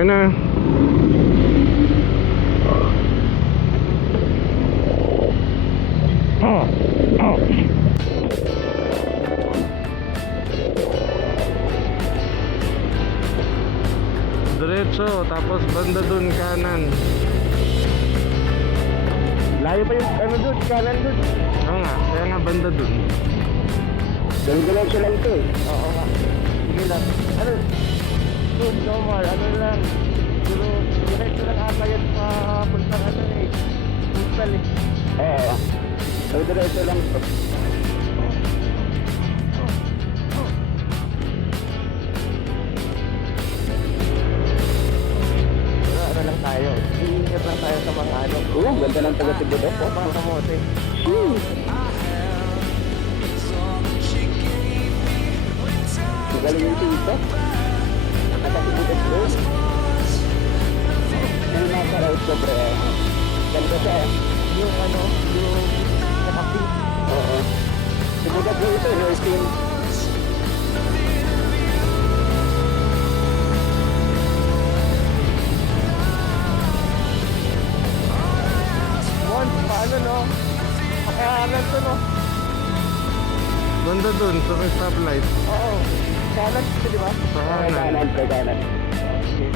Okay na. Diretso, tapos banda dun kanan. Layo pa yung ano doon, kanan doon. Oo nga, kaya nga banda dun. Diretso lang ito eh. Oo nga. Sige lang. Ano? Doon, Omar, ano lang. Pero diretso lang ata yan sa puntang ano eh. Puntal eh. Oo. So diretso lang ito. Ano lang tayo. Iingat lang tayo sa mga ano. Oo, ganda ng taga-Tibudok po. Mga kamote. Galing yung tito. Nakatibudok doon. Yung nasa road ko pre. Ganda siya eh. Yung ano, yung nakapit. Oo. Tibudok doon ito, hair team. Paano no? Pakahanan to no? Banda dun, sa may stoplight. Oo. Kanan ito di ba? Kanan. Kanan. Okay.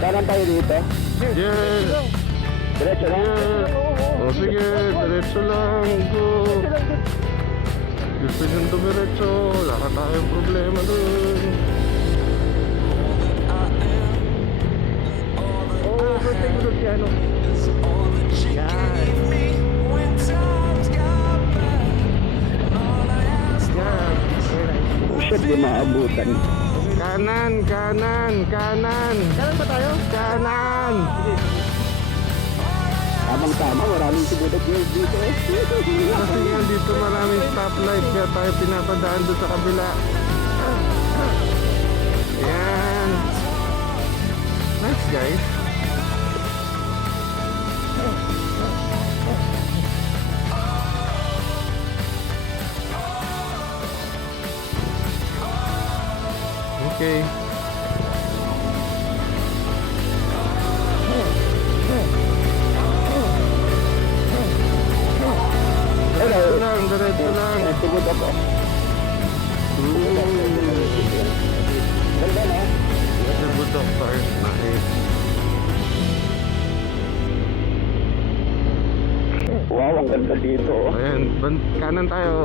Kanan tayo dito? Yes! Diretso lang? O sige, diretso lang. Go! Gusto nyo dumiretso, wala ka tayong problema dun. Oo, birthday ko doon si ano. Yan. Yan. Shit, di maabutan. Kanan. Kanan ba tayo? Kanan! Tamang-tama, maraming sibudok news dito eh. Kasi nga dito maraming stoplight, kaya tayo pinapadaan doon sa kabila. Ayan. Nice guys. Okay. Diretso lang. Sibudok ako. Ganda na. Sibudok first. Nice. Wow, ang ganda dito. Ayan, kanan tayo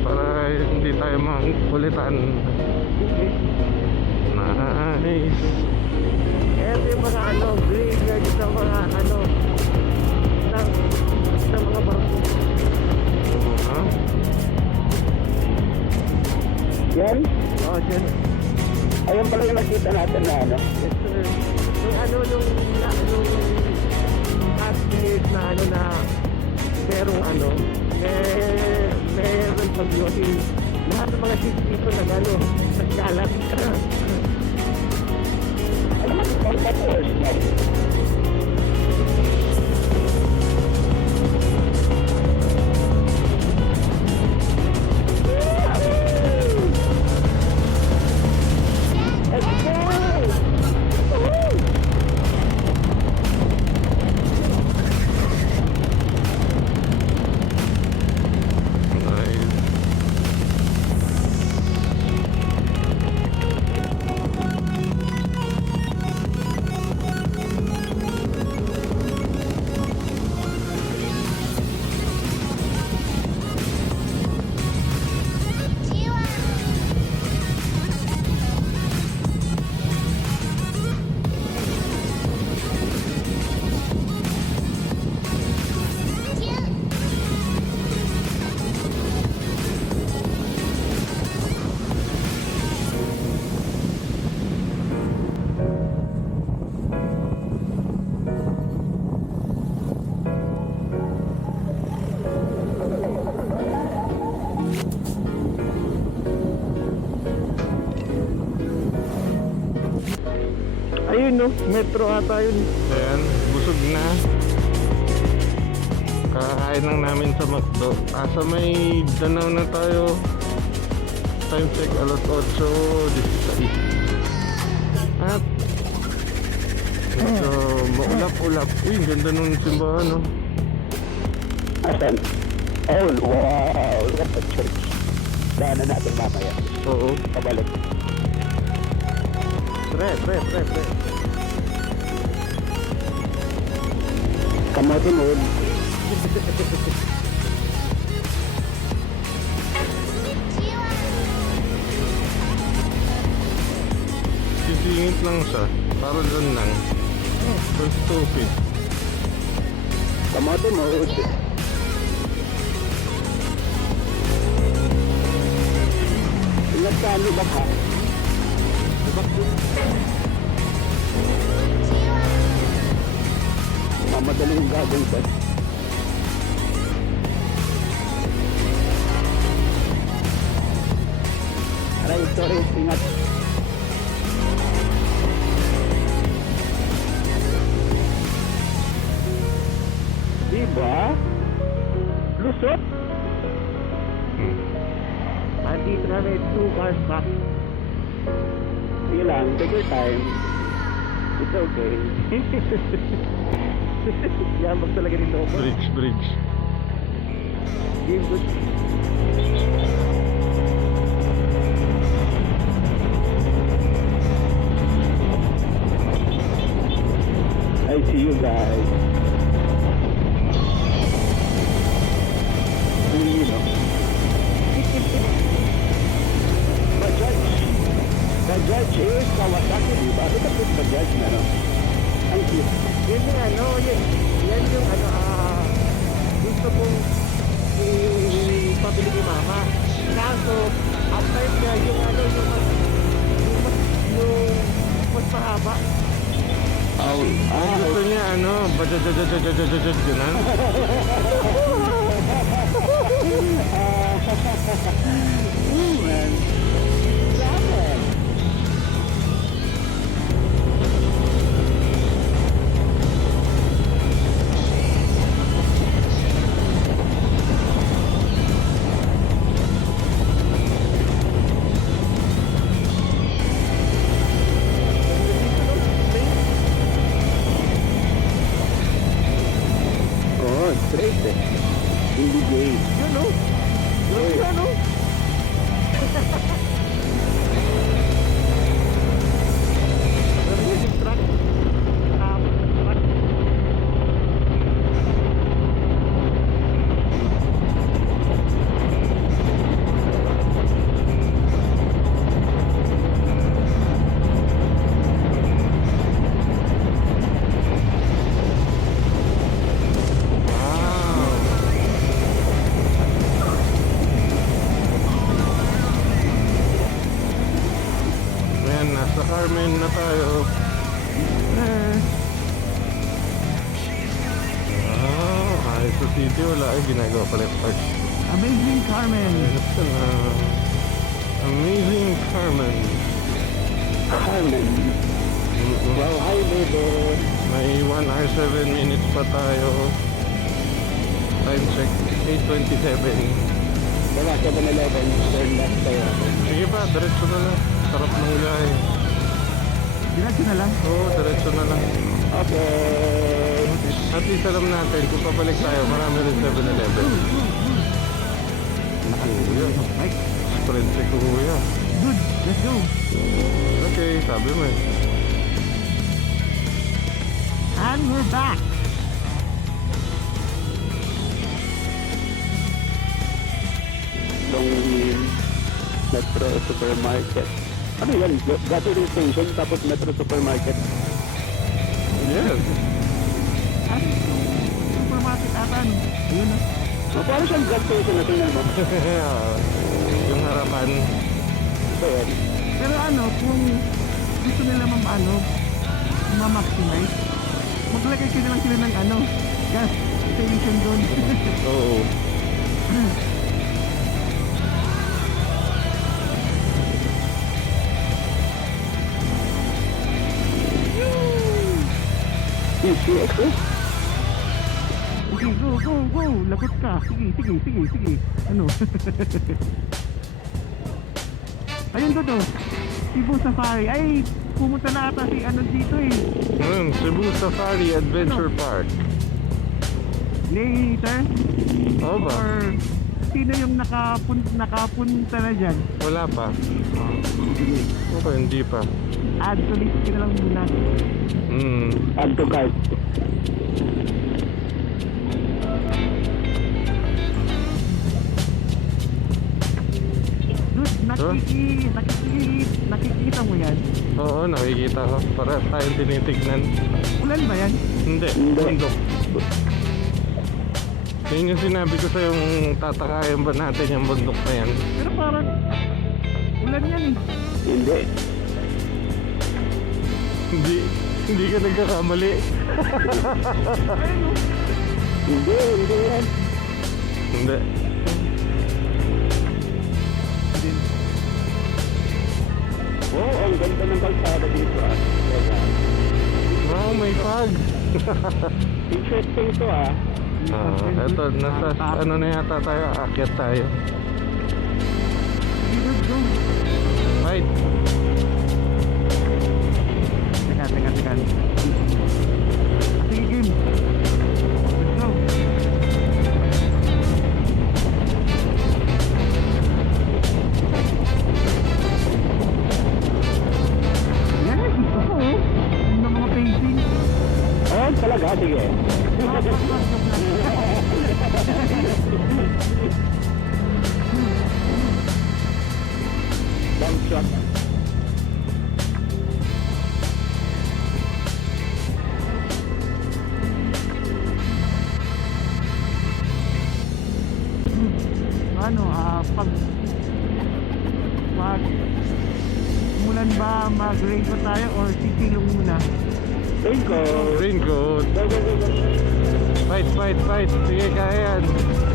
para hindi tayo makulitan. Nice. Ito yung mga ano, graveyard sa mga ano, sa mga bangko. Ha? Yan? Oo, dyan. Ayun pala yung nakita natin na ano. Yes, sir. Yung ano, nung last minute na ano na merong ano, meron pag-yohin. Lahat ng mga seats dito nag-ano, nagkalat. Alam mo, pang-paters na. Ayun no, metro ata yun. Ayan, busog na. Kakain lang namin sa McDo. Sa may Danau na tayo. Time check alas 8:16. At medyo maulap-ulap. Uy, ganda nung simbahan, no? Asan? Oh, wow! Look at the church. Daanan natin mamaya. Oo. Pabalik. Pre. Kamote mood. Sisingit lang siya. Para dyan lang. So stupid. Kamote mood. Nagkano ba ka? Madaling gagawin ba? Aray, sorry, ingat. Diba? Lusot? Andito namin 2 cars back. Sige lang, take your time. It's okay. Yan, basta lagyan nito ako. Bridge. Game good. I see you guys. Bajaj is Kawasaki, di ba? Ito po Bajaj na, no? Ang cute. Yun yung ano, yan yung ano, gusto kong ipabili ni Mama. Kaso, after niya, yung ano, yung mas mahaba. Gusto niya ano, bajajajajajajajaj, gano'n? Man. Salamat. Straight eh. Hindi gay. Yun o. Yun o. Music truck. Truck. Nasa Carmen na tayo. Ayos sa city. Wala ay ginagawa pala yung park. Amazing Carmen. Amazing Carmen. Carmen. Wow, hi baby. May 1 hour 7 minutes pa tayo. Time check 8:27. Diba, 7-Eleven. Turn left tayo. Sige pa, diretso na lang. Sarap ng gaya. Diretso na lang? Oo, diretso na lang. Okay. At least alam natin kung papalik tayo, marami rin 7-Eleven. Kuya, sprint si Kuya. Good, let's go. Okay, sabi mo eh. And we're back. Longin Metro Supermarket. Ano yan? Gasoline station tapos Metro Supermarket. Yes. Supermarket atan. Yun na. Paano siyang gas station na tingnan mo? Yung harapan. Ito yan. Pero ano, kung gusto nila ma-maximize, maglagay ka na lang sila ng gas station doon. Oo. Sige, go! Lagot ka! Sige! Ano? Ayun doon oh. Cebu Safari. Ay, pumunta na ata si ano dito eh. Cebu Safari Adventure Park. Later? Oo ba? Or sino yung nakapunta na dyan? Wala pa. Okay, hindi pa. Add to list ka na lang muna. Add to cart. Dude, nakikita mo yan? Oo, nakikita ko. Para tayong tinitignan. Ulan ba yan? Hindi, Hindi. bundok. Yun yung sinabi ko sa yung tatakayan ba natin yung bundok na yan. Pero parang ulan yan eh. Hindi. Hindi ka nagkakamali. Ayun oh. Hindi yan. Hindi. Oo, ang ganda ng kalsada dito ah. Diba? Wow, may fog. Interesting to ah. Eto, nasa ano na yata tayo, aakyat tayo. Sige, dude, go. Right. Teka. Sige, game. Let's go. Yan, gusto ko oh. Yung mga painting. Oh, talaga? Sige. Dump truck. Ano, pag mulan ba mag-raincoat tayo or sisilong muna? Raincoat. Raincoat. Go, go, go, go. Fight. Sige, kaya yan. Motor.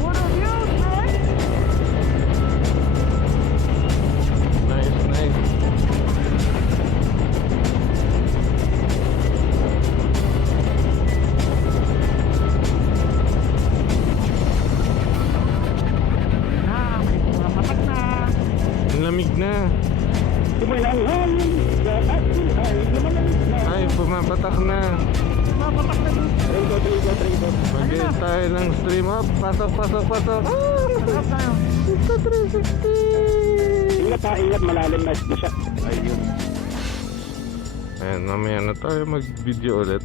What a view, man! Nice. May mga patak na. Ang lamig na. Tumalang hangin sa ating ay lumalamig na. Ay, pumapatak na. Mga patak na doon. Raincoat. Mag-get tayo ng stream up. Pasok. Sarap tayo. Insta 360. Ingat, malalim na siya. Ayun. Ayan, mamaya na tayo mag-video ulit.